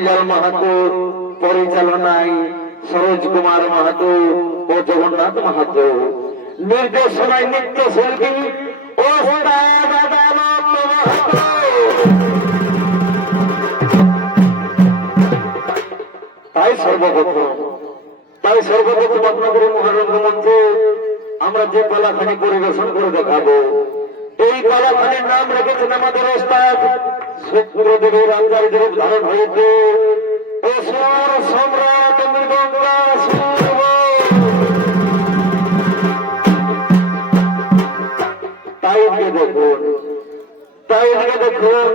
কাইলাল মাহাতো, পরিচালনায় সরোজ কুমার মাহাতো ও জগন্নাথ মাহাতো, নির্দেশনায় নৃত্যশিল্পী ওস্তাদ আদালত মাহাতো। তাই সর্বপ্রথম আপনাদের মহারঙ্গ মঞ্চে আমরা যে কলাখানি পরিবেশন করে দেখাবো, এই কলাখানির নাম রেখেছেন আমাদের ওস্তাদ শুক্রদেবের আচার্য রূপ ধারণ হয়েছে অসুর সম্রাট মৃদঙ্গাসুর। তাই দেখুন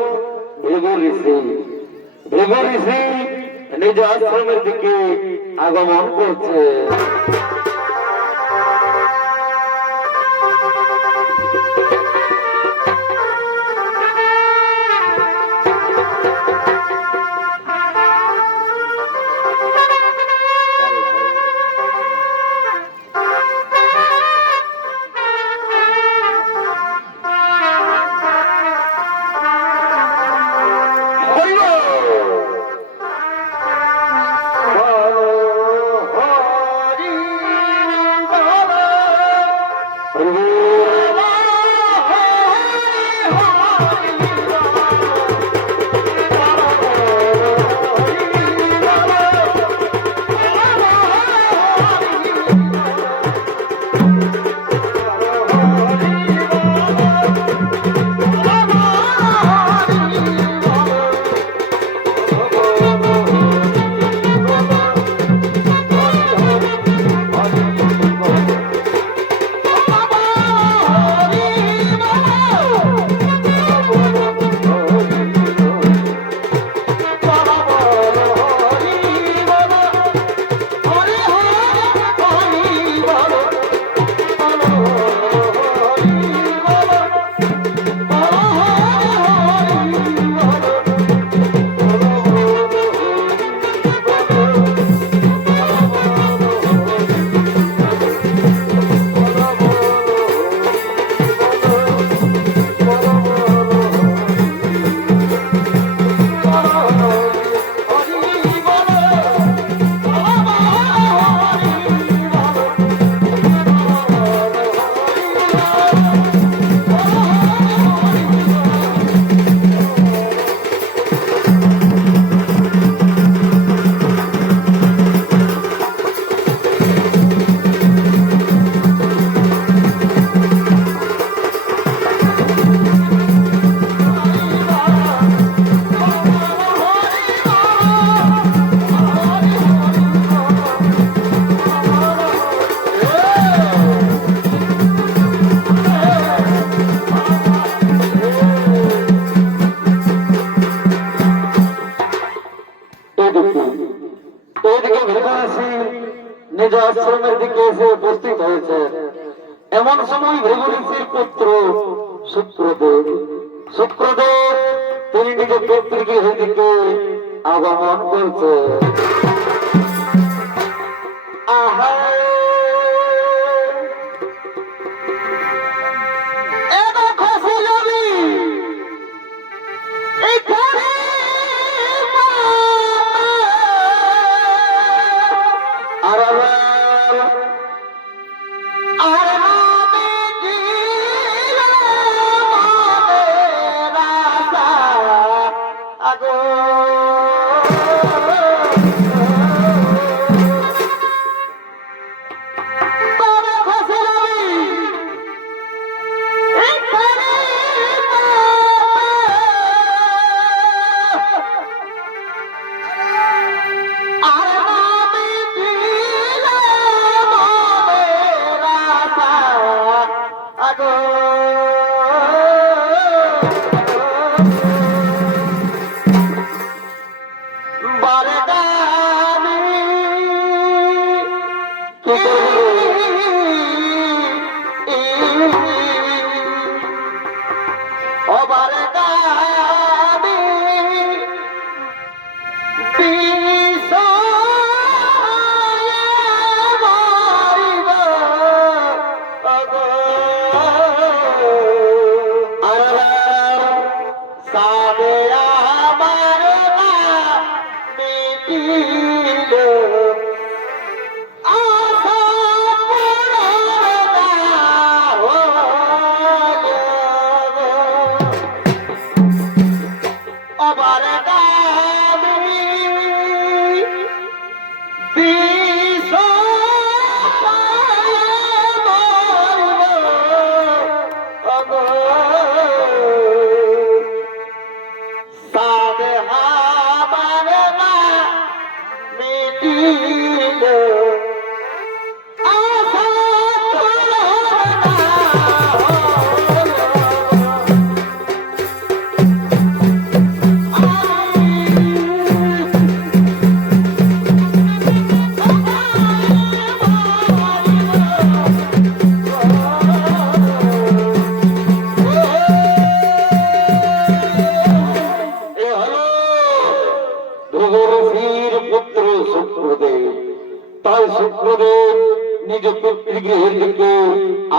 ভৃগু ঋষি নিজ আশ্রমের দিকে আগমন করছে। নিজ আশ্রমের দিকে এসে উপস্থিত হয়েছে। এমন সময় ভৃগু ঋষির পুত্র শুক্রদেব তিনি নিজের পিতৃগৃহের দিকে আগমন করছে। আহা আগো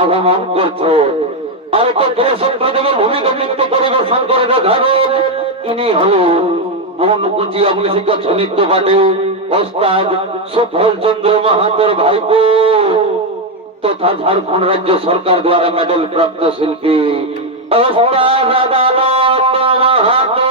আগমন করছো। আর কৃষ্ণদেবের ভূমিকা নৃত্য পরিবেশন করে দেখাবেন ইনি হলো বনকুচি অগ্নিশিক্ষা নৃত্য পাঠে ওস্তাদ সুফল চন্দ্র মাহাতোর ভাইপো তথা ঝাড়খণ্ড রাজ্য সরকার দ্বারা মেডেল প্রাপ্ত শিল্পী ওস্তাদ আদালত মাহাতো।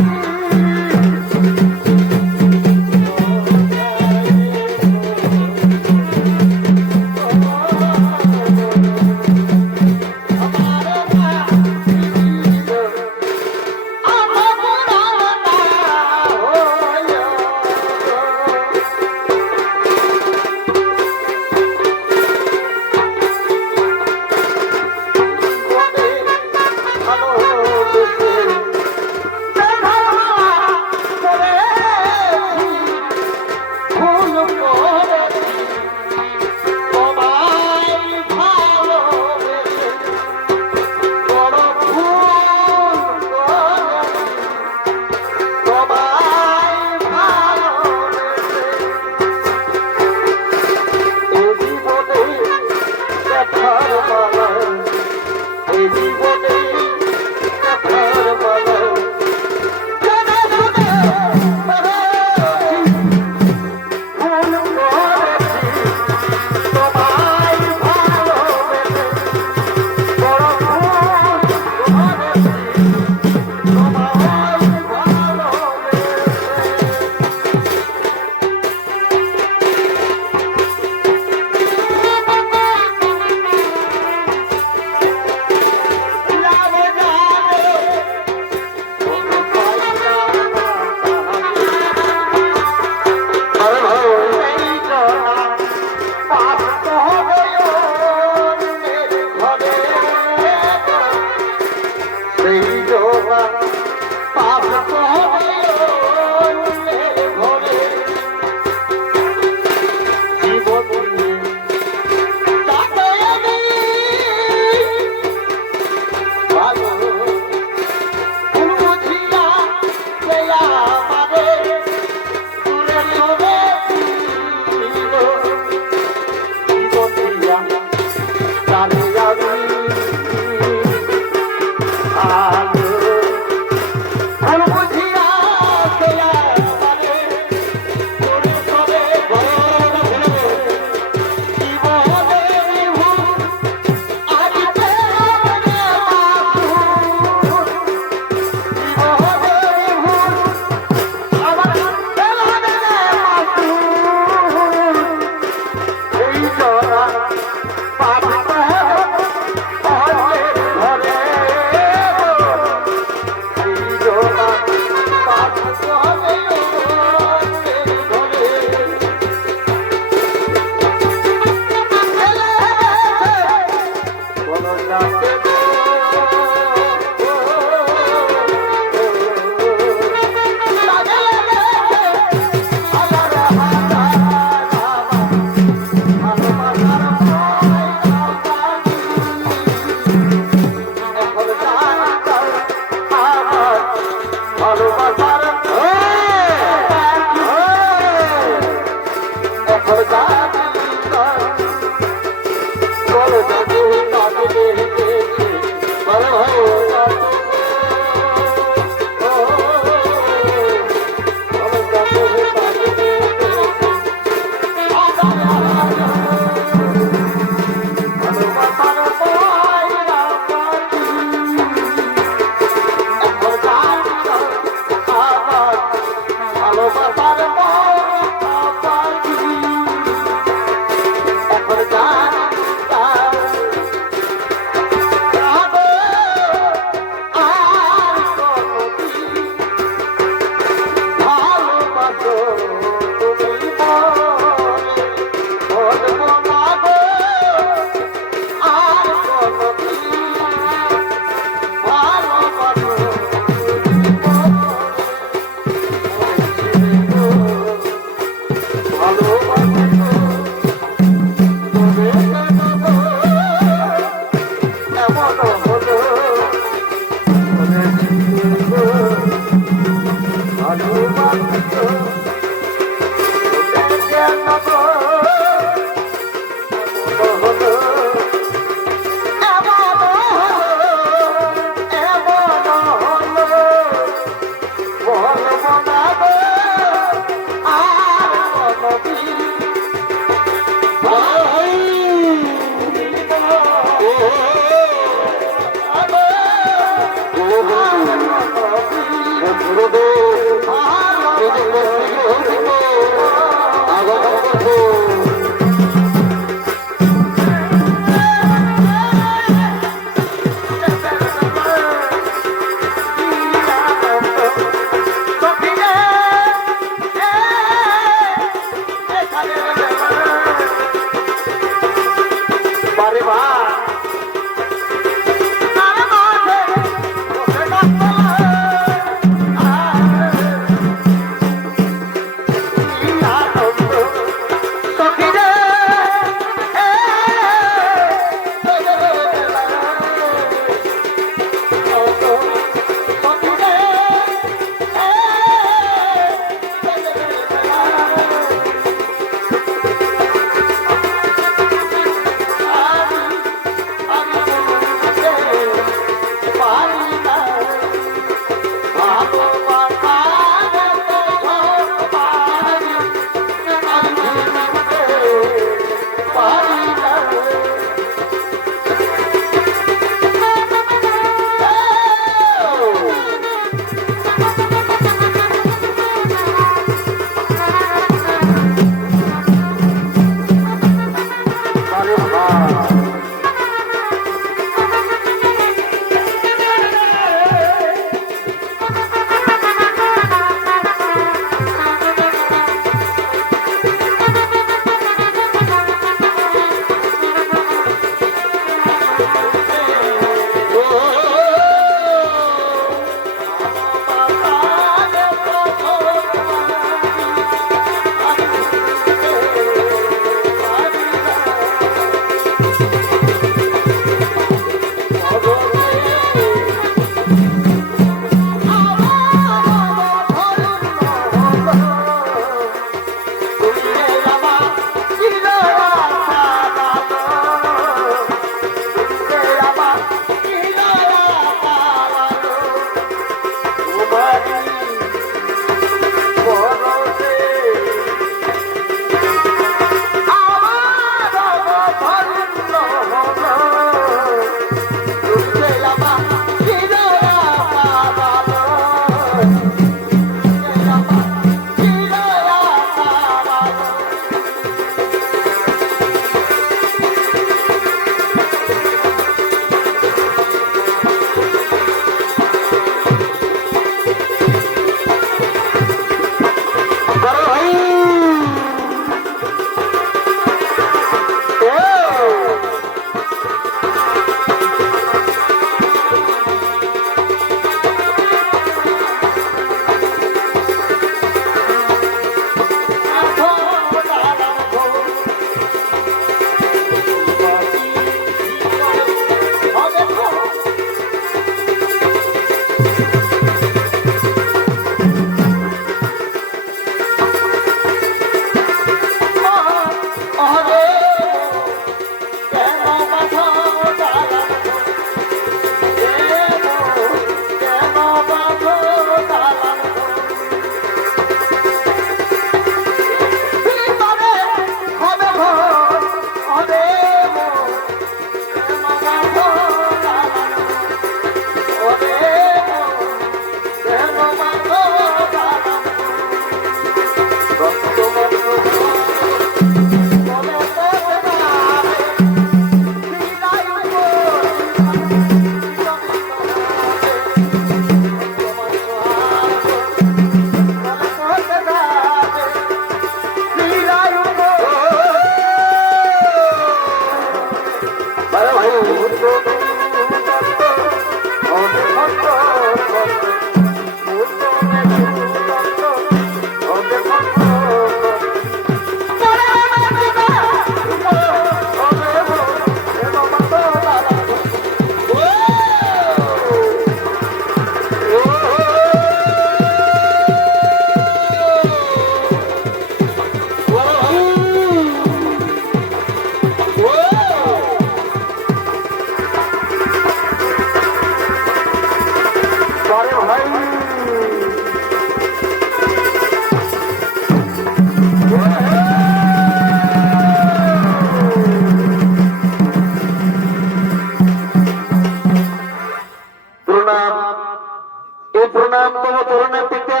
প্রণাম তব চরণে পিতা,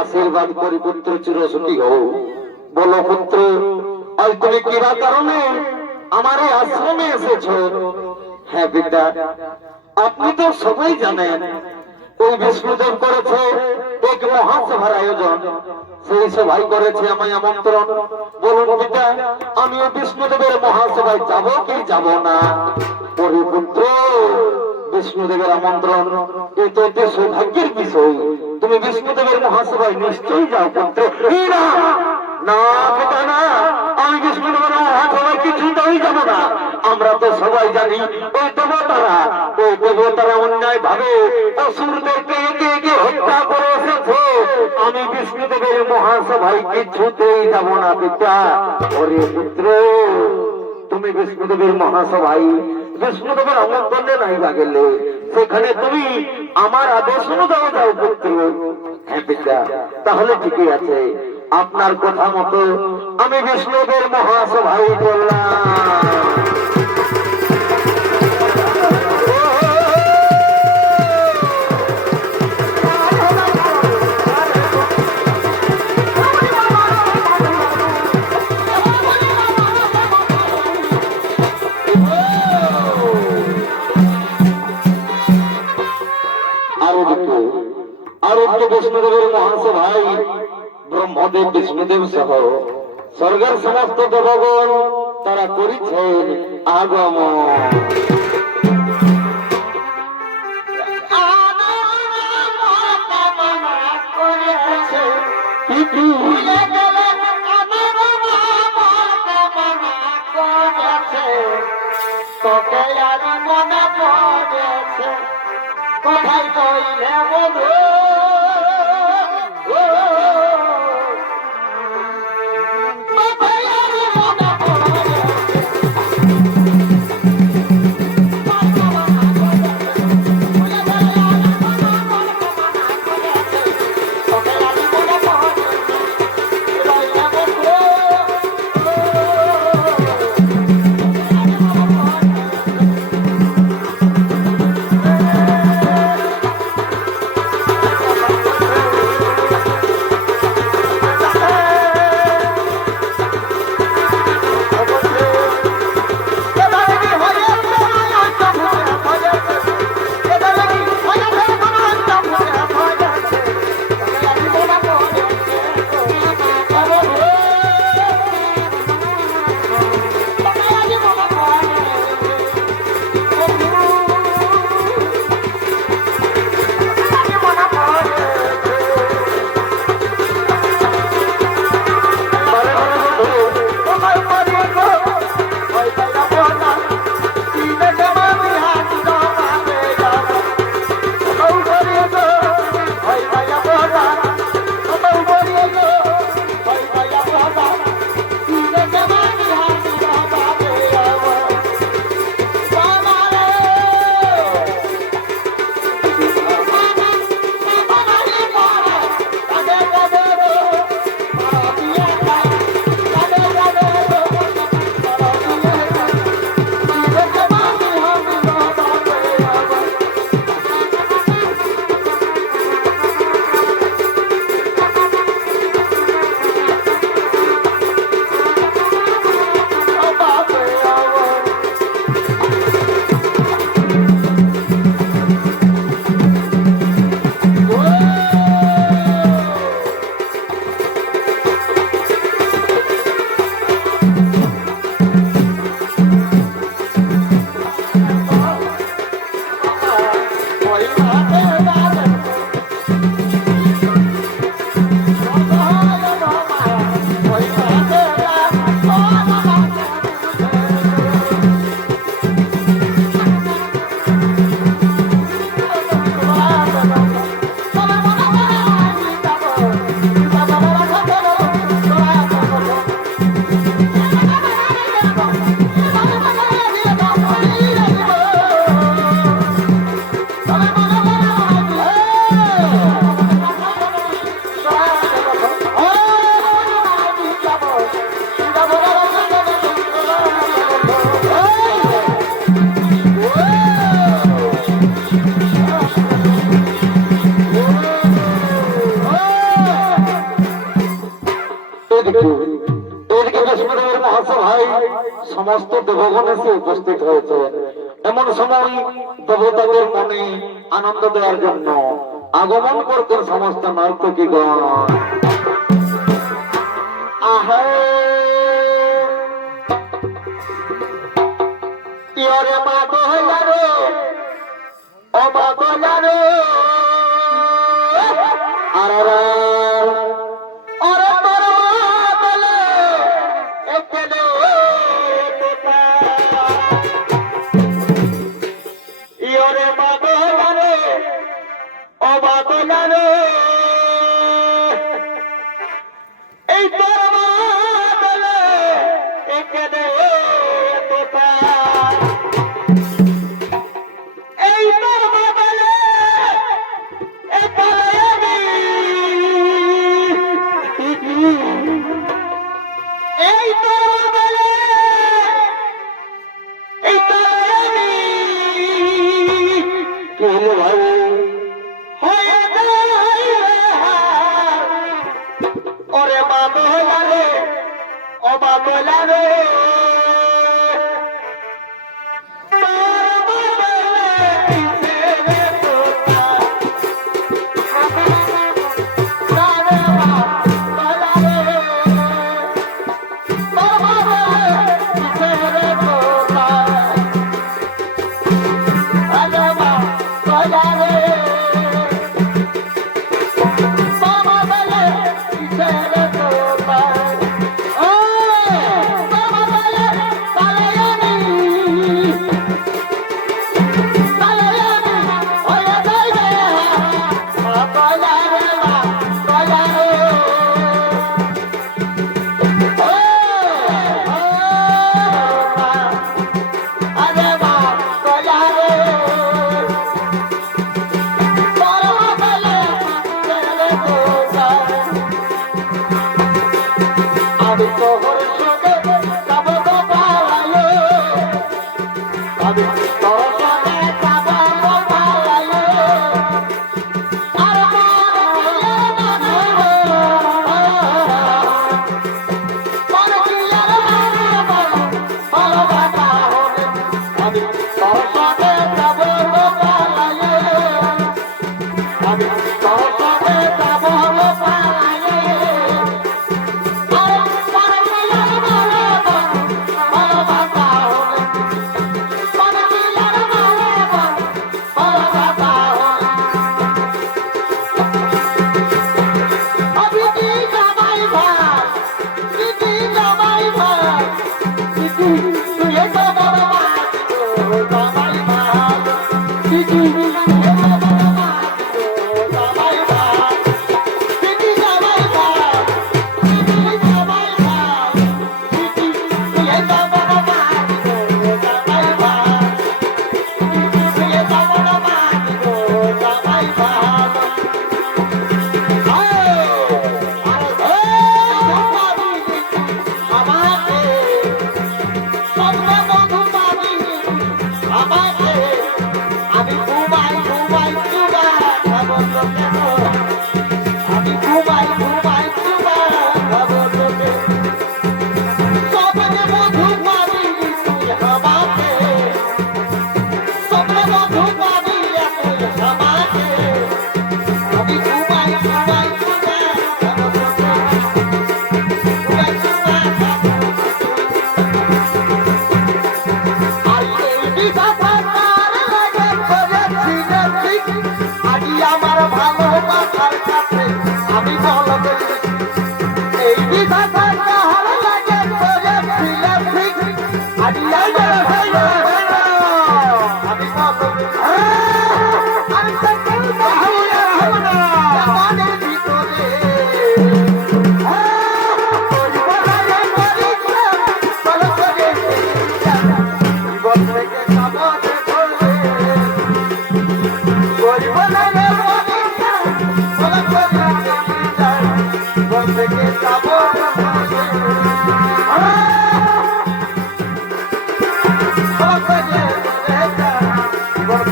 আশীর্বাদ করি পুত্র চিরসুখী হও। বলো পুত্র, আজ তুমি কিবা কারণে আমার এই আশ্রমে এসেছ? হ্যাঁ পিতা, আপনি তো সবাই জানেন ওই বিষ্ণুদেব করেছে এক মহাসভার আয়োজন, সেই সভাই করেছে আমায় আমন্ত্রণ। বলুন পিতা, আমি ওই বিষ্ণুদেবের মহাসভায় যাব কি যাব না? ওরে পুত্র, বিষ্ণুদেবের আমন্ত্রণ এ তো অতি সৌভাগ্যের বিষয়, তুমি বিষ্ণুদেবের মহাসভায় নিশ্চয়ই যাও পুত্র। না না পিতা না, আমি বিষ্ণুদেবের মহাসভায় কিছুতেই যাব না। আমরা তো সবাই জানি ওই দেবতারা অন্যায় ভাবে অসুরদেরকে একে একে হত্যা করে এসেছে। আমি বিষ্ণুদেবের মহাসভায় কিছুতেই যাব না পিতা। ওরে পুত্র, তুমি বিষ্ণুদেবের মহাসভায় বিষ্ণুদেবের আমন্ত্রণে নাই গেলে সেখানে তুমি আমার আদেশ অনুযায়ী যাও পুত্র। হ্যাঁ পিতা, তাহলে ঠিকই আছে, আপনার কথা মতো আমি বিষ্ণুদেবের মহাসভায় বললাম। বিষ্ণুদেবের মহাসভায় ব্রহ্মদেব বিষ্ণুদেব সহ স্বর্গের সমস্ত দেবগণ তারা করেছেন আগমন। কোথায় কইলে বধু কখন এসে উপস্থিত হয়েছে। এমন সময় দেবতাদের মনে আনন্দ দেওয়ার জন্য আগমন করতেন সমস্ত নর্তকীগণ। আহে ইয়রে মা বহলারে ও মা বহলারে আরে ওরে তোর মা বলে একলে ইয়রে মা বহলারে ও মা বহলারে এই তোর মা বলে একলে ওরে মা বহলারে ও মা বহলারে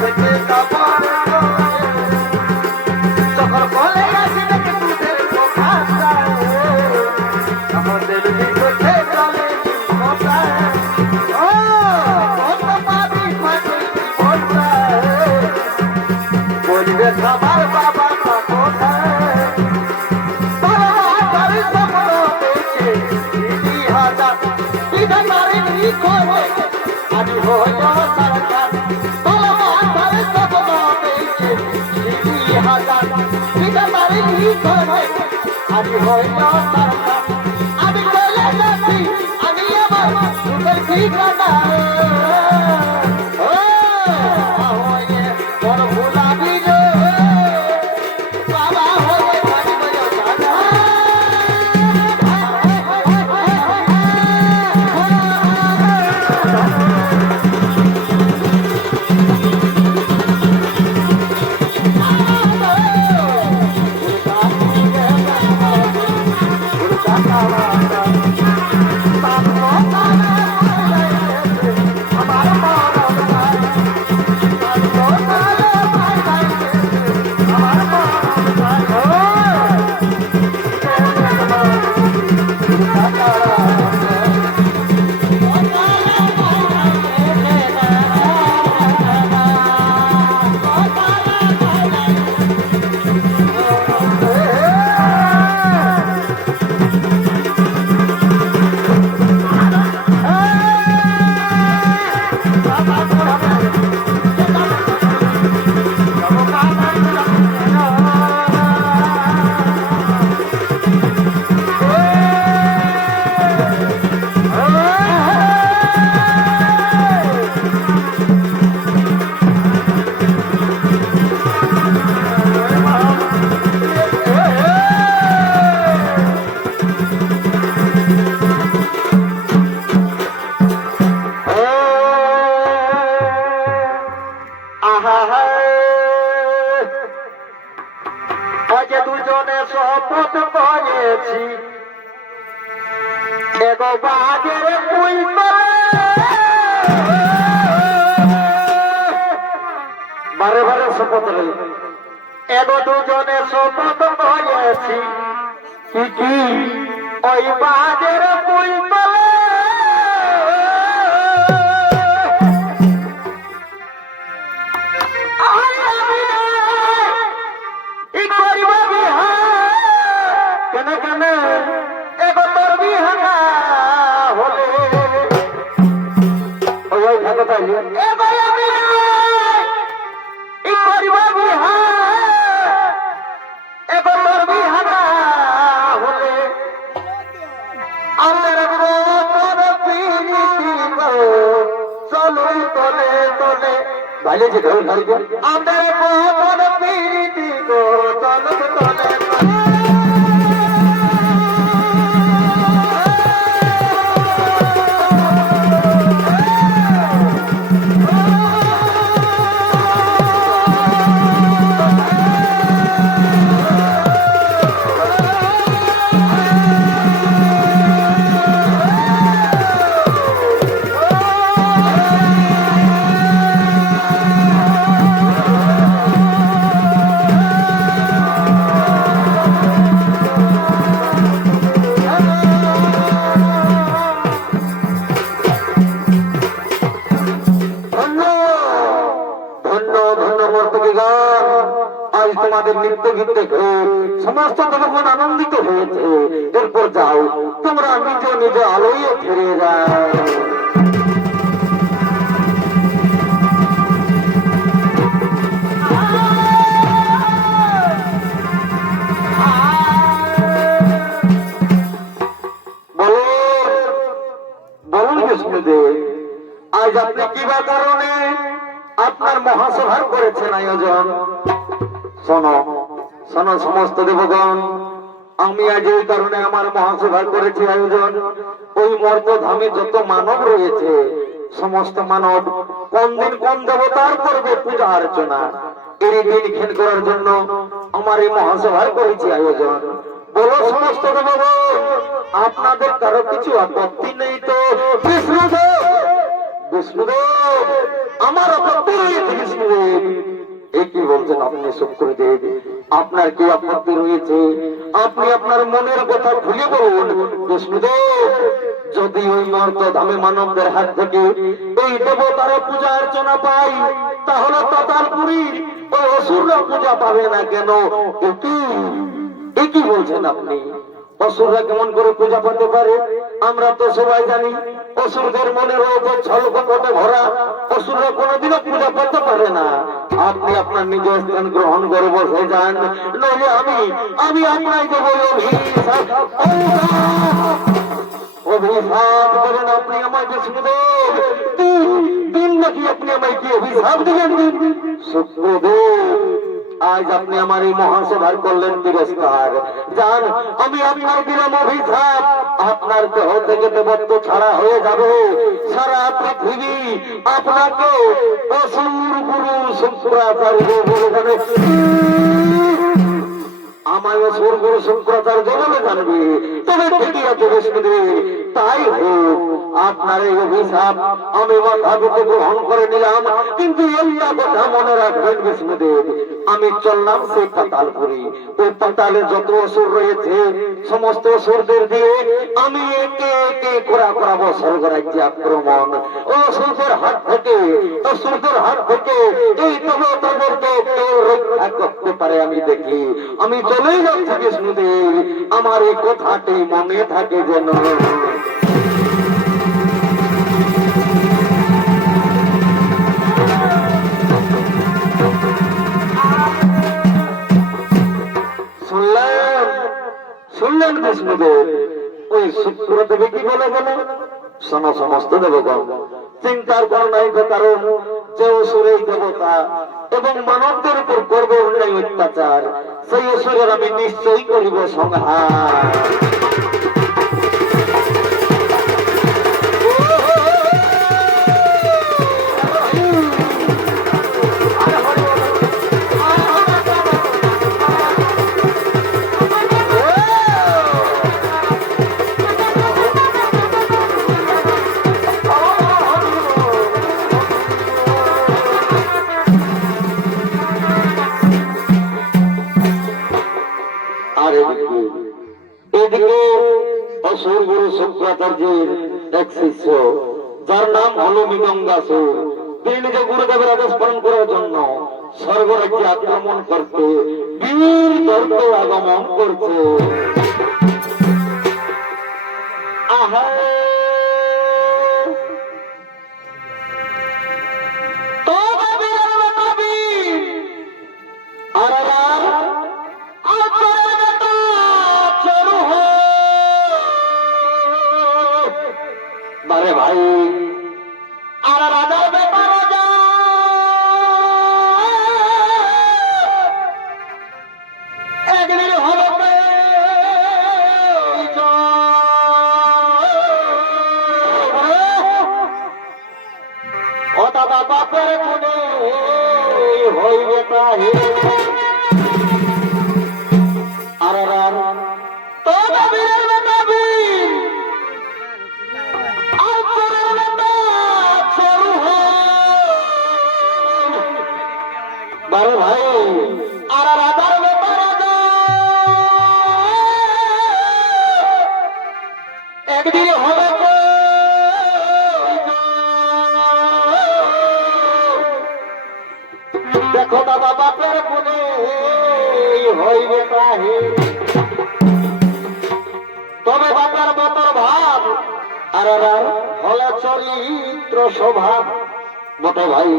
Take it. কি করে আমি হইল সরকার মাথার স্বপ্ন দেখে সিঁড়ি হাজার ঠিকাদারি কি করে আমি হইল সরকার আমি চলে যাচ্ছি আমি আমার সুন্দর ঠিকাদার বড় ভুলাবি রে বাবা হয়ে থাকবে আগে দুজনে শপথ করেছি এগো বাজের বারে বারে শপথ এগো দুজনে শপথ করেছি কি ওই বাজের কেন কেন এগো তোর বিহানা হলে ওই ভালো তাইলে এগো আমি ই করিব বিহা এগো তোর বিহানা হলে আমার মন পিরিতি গো চলো তলে তলে ভালো যে ঘর ধরি আমার মন পিরিতি গো চলো তলে তোমাদের নৃত্য গীত দেখে সমস্ত জনগণ আনন্দিত হয়েছে এরপর যাও তোমরা নিজ নিজ আলোয় ফিরে যাও বলুন বিষ্ণুদেব আজ আপনি কিবা কারণে আপনার মহাসভার করেছেন আয়োজন শোনো শোনো সমস্ত দেবগণ আমি আজ এই কারণে আমার মহাসভার করেছি আয়োজন ওই মর্তধামে যত মানব রয়েছে সমস্ত মানব কোন দিন কোন দেবতার করবে পূজা অর্চনা এর দিন খেন করার জন্য আমার এই মহাসভার করেছি আয়োজন বলো সমস্ত দেবগণ আপনাদের কারো কিছু আপত্তি নেই তো বিষ্ণুদেব বিষ্ণুদেব আমার আপত্তি রয়েছে বিষ্ণুদেব এই কি বলছেন আপনি শুক্রদেব আপনার কি আপত্তি রয়েছে আপনি আপনার মনের কথা খুলে বলুন বিষ্ণুদেব যদি ওই মর্তধামে মানবদের হাত থেকে এই দেবতার পূজা অর্চনা পাই তাহলে ততালপুরীর ওই অসুররা পূজা পাবে না কেন কি বলছেন আপনি অসুররা কেমন করে পূজা করতে পারে আমরা তো সবাই জানি। অসুরদের মনে রয়েছে ছলকপটে ভরা, অসুররা কোনোদিনও পূজা করতে পারে না। আপনি আপনার নিজ স্থান গ্রহণ করে বসে যান, নইলে আমি আপনাকে দেবো অভিশাপ। অভিশাপ করেন আপনি আমায় বিষ্ণুদেব, দিন নাকি আপনি আমায় কি অভিশাপ দিলেন? শুক্রদেব, আজ আপনি আমার এই মহাসভার করলেন তিরস্কার। জান, আমি আপনার দিলাম অভিশাপ, আপনার দেহ থেকে দেবত্ব ছাড়া হয়ে যাবে। সারা পৃথিবী আপনাকে অসুর গুরু শুক্রাচার্য বলে জানে, আমায় অসুর গুরু শুক্রাচার্য বলে জানবে। তবে ঠিকই আছে বিষ্ণুদেব, তাই হোক। আপনার এই অভিশাপ আমি মাথাপিতে গ্রহণ করে নিলাম, কিন্তু একটা কথা মনে রাখবেন বিষ্ণুদেব, আমি চললাম সেই পাতালপুরি। ওই পাতালে যত অসুর রয়েছে সমস্ত অসুরদের দিয়ে আমি একে একে করাবো স্বর্গরাজ্যে আক্রমণ। অসুরদের হাত থেকে এই তবে তাদেরকে কেউ রক্ষা করতে পারে আমি দেখি। আমি চলেই যাচ্ছি বিষ্ণুদেব, আমার এই কথাটি মনে থাকে যেন। শুনলেন বিষ্ণুদেব? ওই শুক্রদেবী কি বলে গেল? শোনো সমস্ত দেবগণ, চিন্তার কোন নাই, কারণ যে অসুরের দেবতা এবং মানবদের উপর করবে অন্যায় অত্যাচার, সেই অসুরের আমি নিশ্চয়ই করিব সংহার। এদিকে অসুর গুরু শুক্রাচার্যের এক শিষ্য, যার নাম হল মৃদঙ্গাসুর, তিনি নিজে গুরুদেবের আদেশ পালন করার জন্য স্বর্গরাজ্যে আক্রমণ করতে বীর দর্প আগমন করছে। আহা, ভাই আর রাজার ব্যাপার একদিন হলো ও দাদা বাপের মনে হইবে তাহে আর তো ভাই আর রাজার ব্যাপার একদিন হবে। দেখো দাদা বাপের মনে হইবে তাহে, তবে বাপের বতর ভাব আর হলে চরিত্র স্বভাব। বটে ভাই,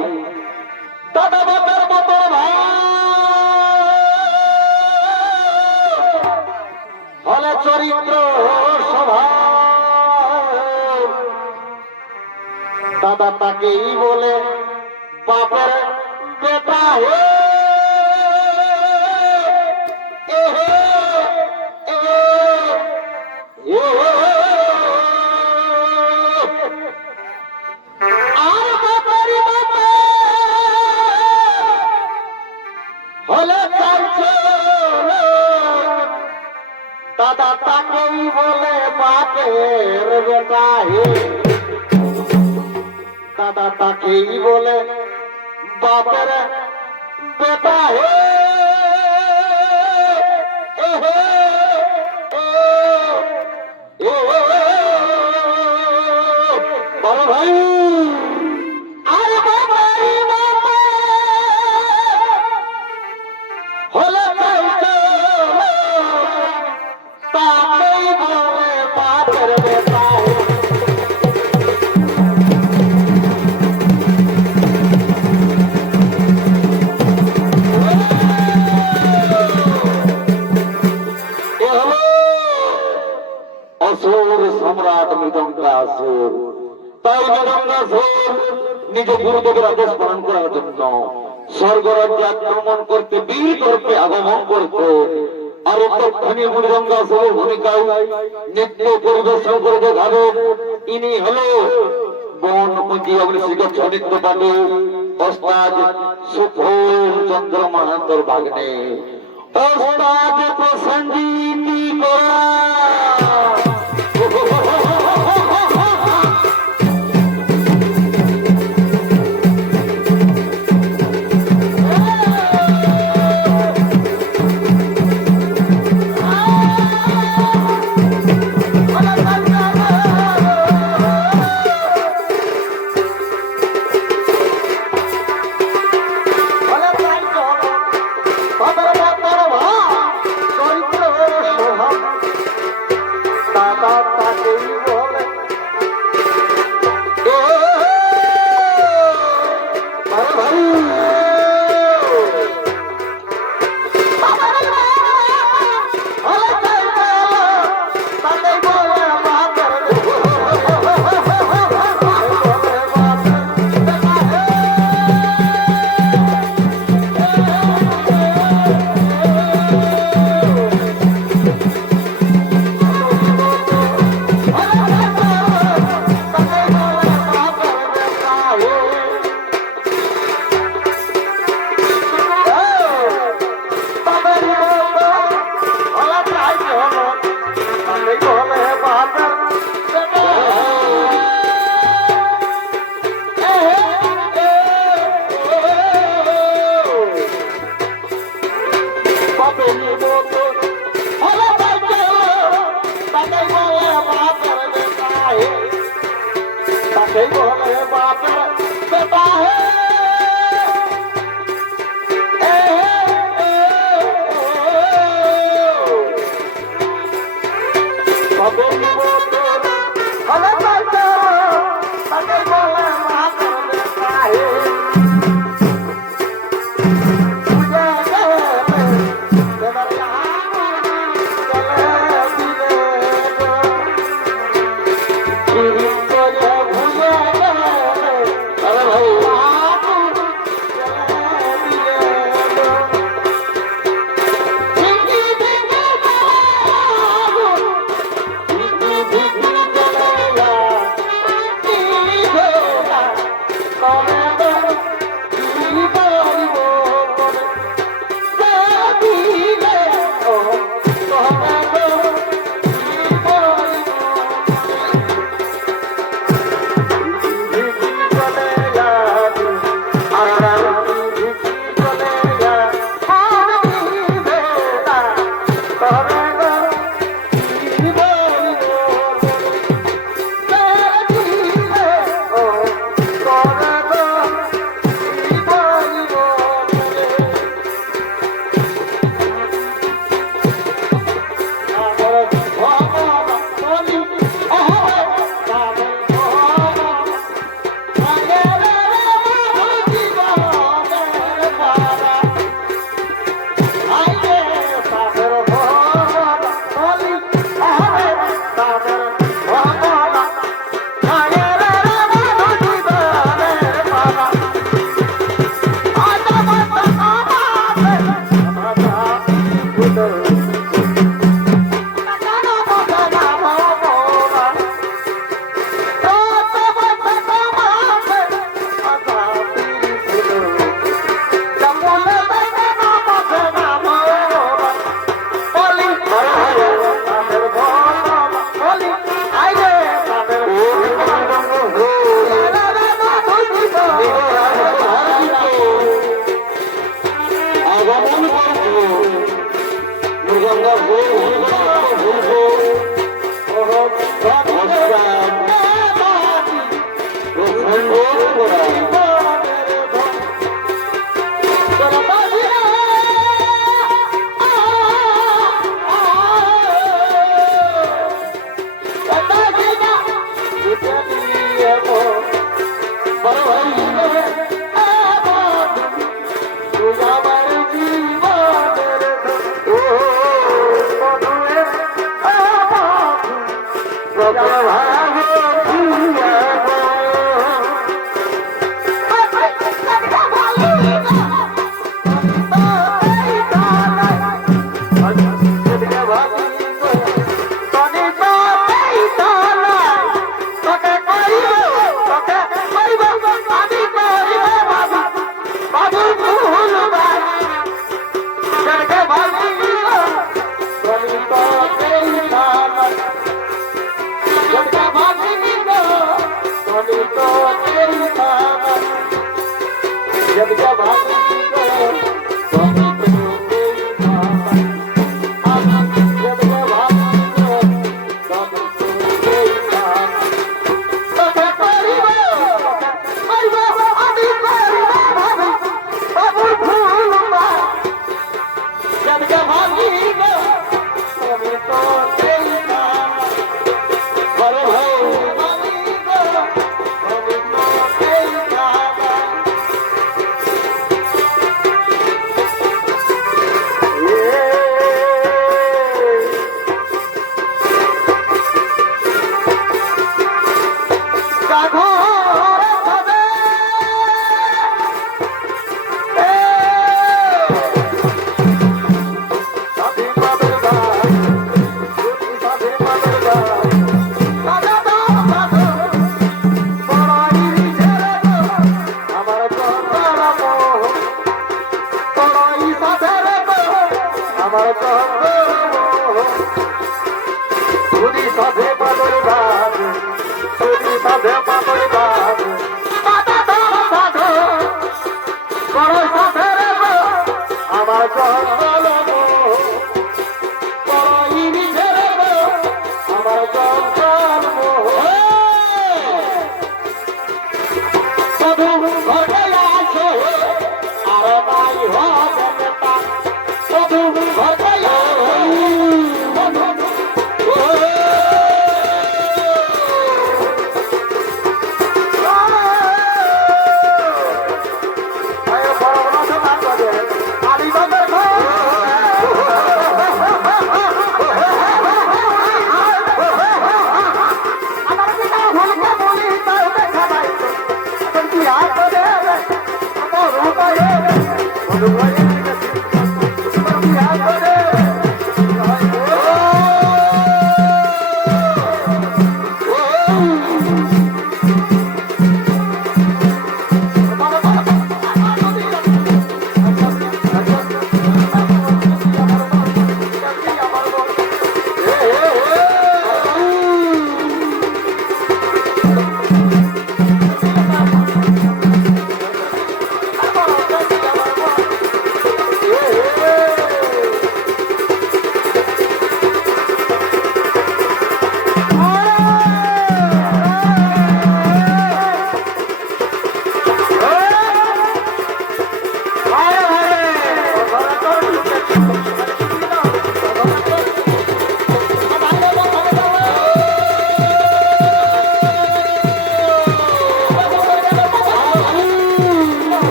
দাদা বাপের বতর ভাব হলে চরিত্র স্বভাব। দাদা তাকেই বলে বাপের বেটা হে। আর বাপেরই বাপে হলে দাদা তাকেই বলে বাপের বেটা হে। দাদা তাকেই বলে বাপের বেটা হে। বড় ভাই আর বাবারি বাবা হলে তাকে সুর। তাই মৃদঙ্গাসুর নিজ গুরুদেবের আদেশ পালন করার জন্য স্বর্গরাজ্যে আক্রমণ করতে বীর তরফে আগমন করতে আর তৎক্ষণি মৃদঙ্গাসুরের ভূমিকায় নৃত্য পরিবেশন করে দেখাবেন। ইনি হলো বন পুঁজি অগ্নিশিখ নৃত্য পাঠে ওস্তাদ সুফল চন্দ্র মাহাতোর ভাগ্নে ওস্তাদ প্রসেনজিৎ করা। ভালো আমার জঙ্গল তুমি সাধে পাগল বাদ তুমি সাধে পাগল বাদ বড় সাধে রে গো আমার জঙ্গল বড় ইরিধে রে গো আমার জঙ্গল সাধু ঘটে আছে আর নাই হবে নেতা সাধু ঘটে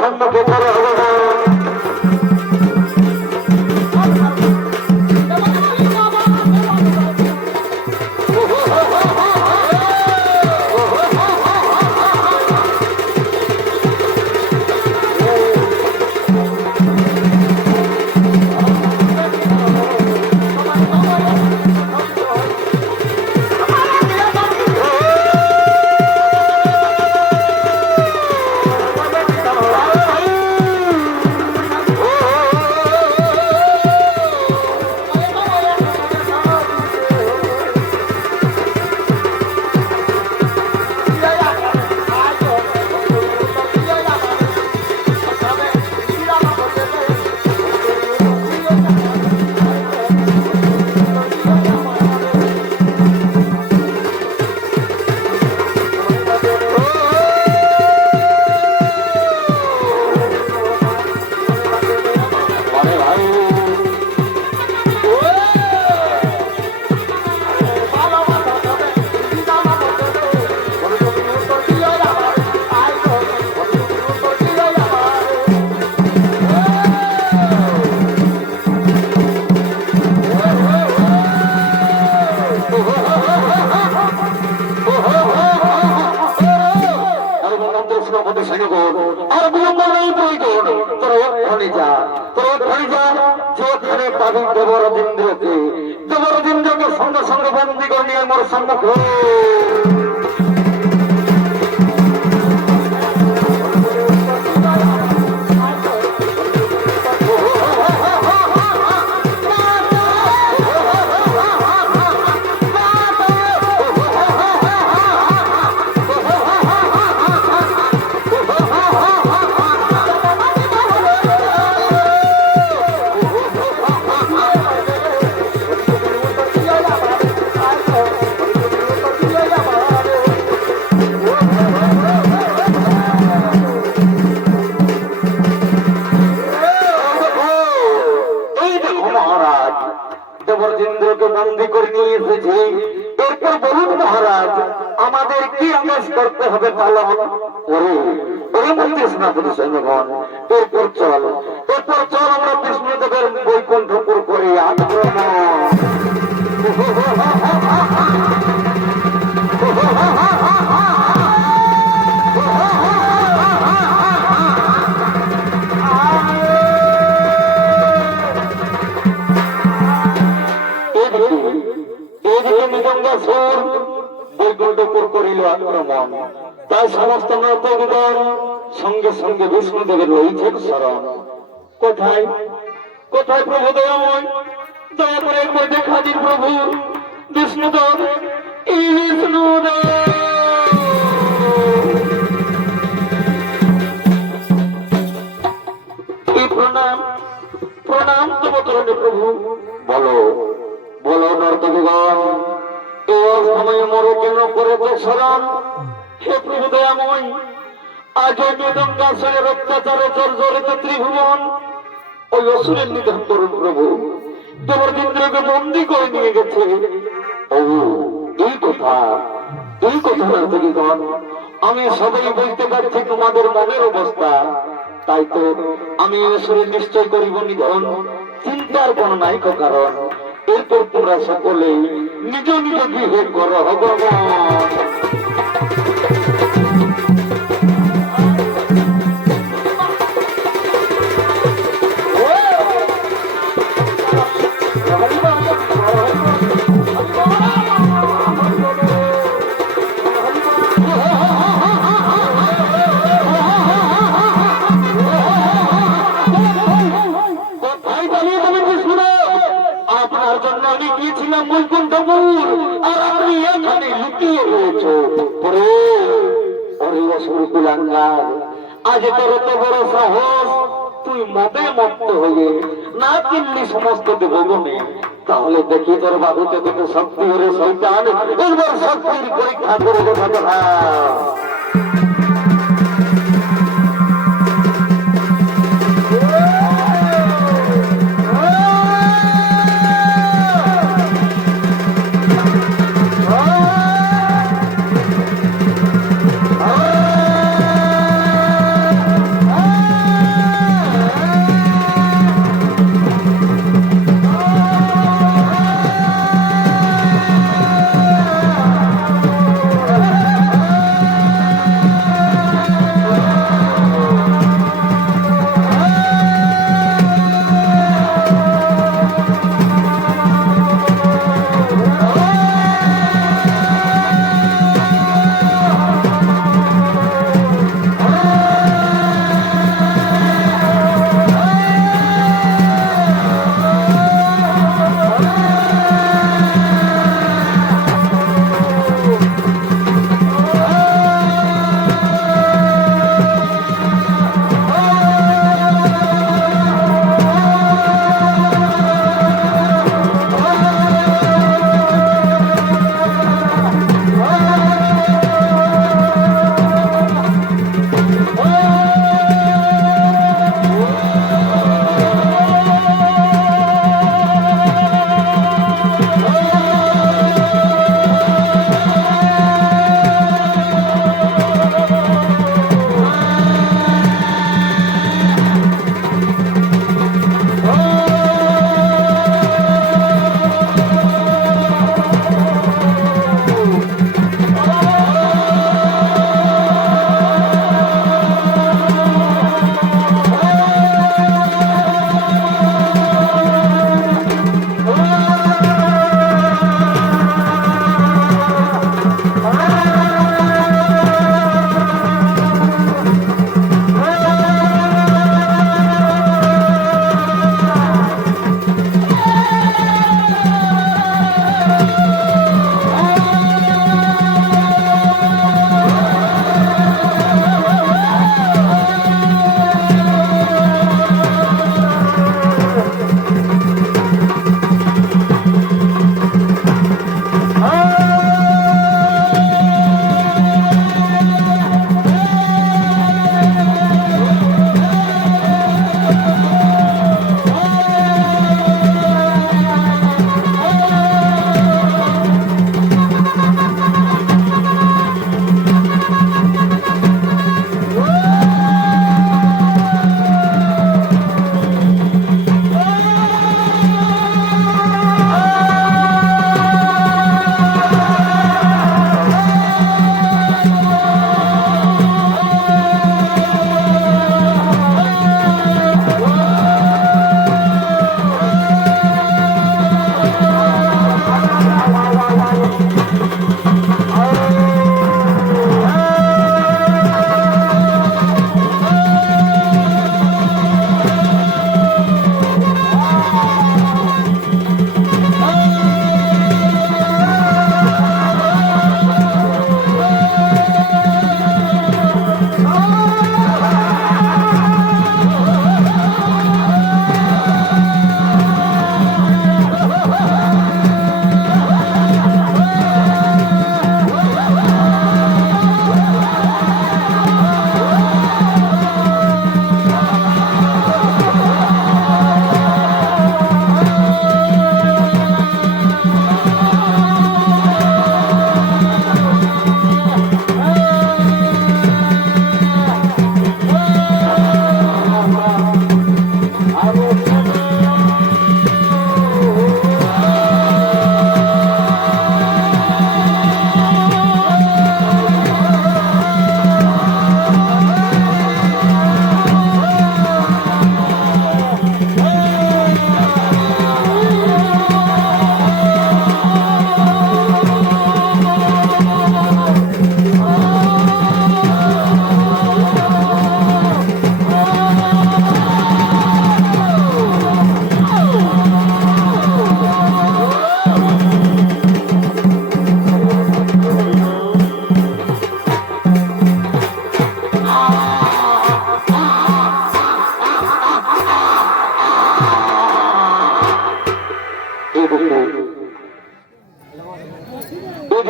সম্মুখে করা হবে না দেবরদীন্দ্রকে সঙ্গে সঙ্গে বন্দী করে নিয়ে আমার সম্মুখে দেবরদীন্দ্রকে বন্দী করে নিয়ে এসেছি। এরপর বলুন মহারাজ আমাদের কি আদেশ করতে হবে পালন ওরে ওরে মন্ত্রী সেনাপতি সৈন্যগণ এরপর চল আমরা বিষ্ণুদেবের বৈকুণ্ঠপুর করে আক্রমণ সঙ্গে বিষ্ণুদেবের রয়েছেন শরণ। কোথায় কোথায় প্রভু দয়াময়, দয়া করে একবার দেখা দিন প্রভু। বিষ্ণুদেব, এই বিষ্ণুদেব, এই প্রণাম প্রণাম তব চরণে প্রভু। বলো বলো নর্তকগণ, এই সময়ে মরে কেন করেছ শরণ? হে প্রভু দয়াময়, আজ ওই মৃদঙ্গাসনের অত্যাচারে জর্জরিত ত্রিভুবন ওই অসুরের নিধন করুন প্রভু। দেবরবীন্দ্রকে বন্দী করে নিয়ে গেছে। ও এই কথা নর্তকীগণ, আমি সবাই বলতে পারছি তোমাদের মনের অবস্থা। তাই তো আমি অসুরের নিশ্চয় করিব নিধন, চিন্তার কোন নাই কারণ। এরপর তোমরা সকলেই নিজ নিজ গৃহে কর ভগবান। আপনার জন্য আমি গিয়েছিলাম বৈকুণ্ঠপুর, আর আপনি এখানে লুকিয়ে রয়েছে। আজ তোর তো বড় সাহস, তুই মদে মত্ত হয়ে না কিনলি সমস্ত দেবগণে। তাহলে দেখি তোর বাবুতে কত শক্তি হলে শৈতান, এবার শক্তির পরীক্ষা করে দেখাতে হয়।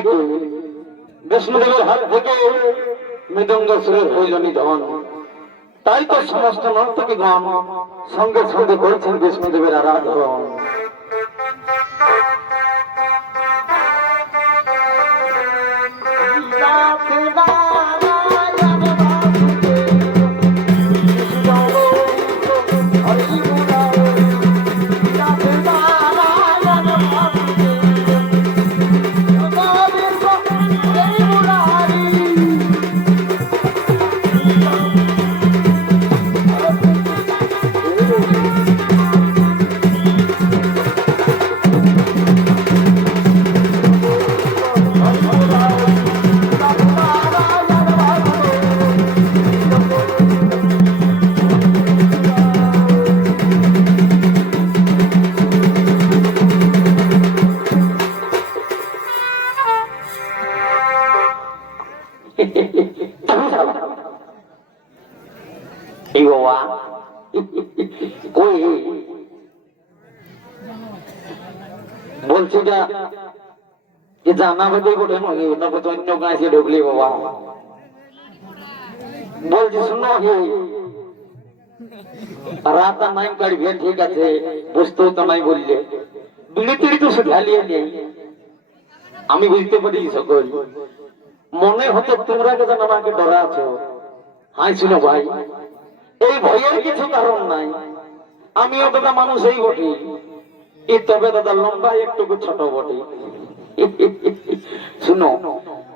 থেকে বিষ্ণুদেবের হাত থেকে মৃদঙ্গ সুরের প্রয়োজনী ধন। তাই তো সমস্ত নর্তকীগণ সঙ্গে সঙ্গে করেছেন বিষ্ণুদেবের আরাধন। এই বাবা কই বলছি যে জানা হতে গোটে অন্য গাছে ঢুকলি বাবা বলছি শুনো রাত আর নাই কাটবে ঠিক আছে বুঝতেও তো নাই বললে বিড়ি টিড়ি তো সে ঢালিয়ে নেই আমি বুঝতে পারি সকল মনে হতো তোমরা কেন আমাকে ডরা আছো। হাই শুনো ভাই এই ভয়ের কিছু কারণ নাই আমিও দাদা মানুষ এই বটে এই তবে দাদা লম্বা একটু ছোট বটে। শুনো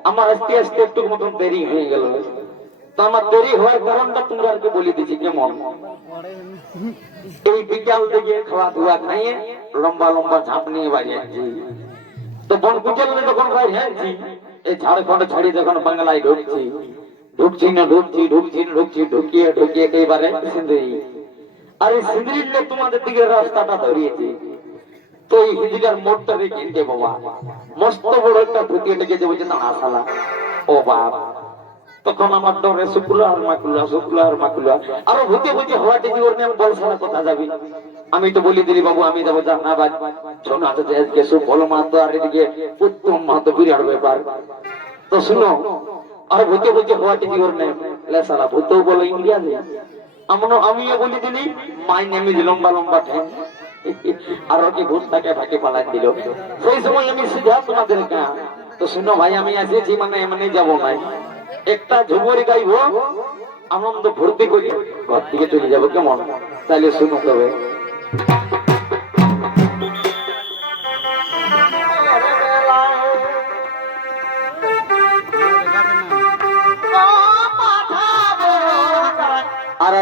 আমার আস্তে আস্তে একটু মতন দেরি হয়ে গেল তো আমার দেরি হওয়ার কারণটা তোমরা আর কি বলে দিচ্ছি কেমন এই বিকাল দিকে খাওয়া ধোয়া খাইয়ে লম্বা লম্বা ঝাঁপ নিয়ে বাজিয়েছি তো বনকুচলে যখন বাজিয়েছি এই ঝাড়খণ্ড ছাড়ি যখন বাংলায় ঢুকছি ঢুকিয়ে একেবারে সিন্দ্রি আর এই সিন্দ্রির তোমাদের দিকে রাস্তাটা ধরিয়েছি তো এই হিজিকার মোড়টাকে কিনতে বাবা মস্ত বড় একটা ঢুকিয়ে ডেকেছে বলছে না আসালা ও বাবা তখন আমার ডরে শুক্লা আর মাকুলা আরো ভূতে বুঝে হওয়াতে জীবন আমি বলছি না কোথা যাবি আমি তো বলি দিলি বাবু আমি যাবো জাহানাবাদ শোনা আছে আজকে সুফল মাহাতো আর এদিকে উত্তম মাহাতো বিরাট ব্যাপার তো শুনো আর ভূতে বুঝে হওয়াতে জীবন লেসালা ভূতেও বলো ইন্ডিয়াতে আমিও বলি দিলি মাই নেমে লম্বা লম্বা ঠ্যাং আর কি ভূত তাকে ঢাকে পালাই দিল সেই সময় আমি সিধা তোমাদের গা তো শুনো ভাই আমি আসেছি মানে এমনি যাবো নাই একটা ঝুমুরি গাইব আনন্দ ভর্তি করি ঘর থেকে চলে যাবো কেমন তাহলে শুনো তবে আর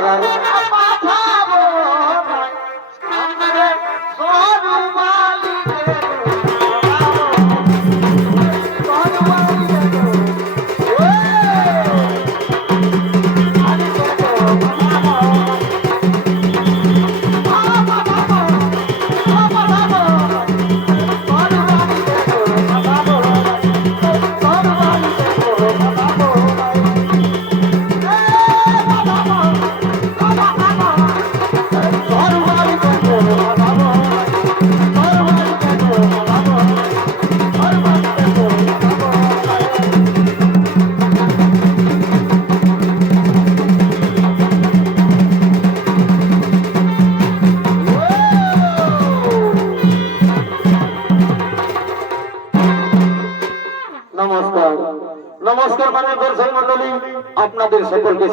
নমস্কার মানে দর্শক মন্ডলী আপনাদের সকলকে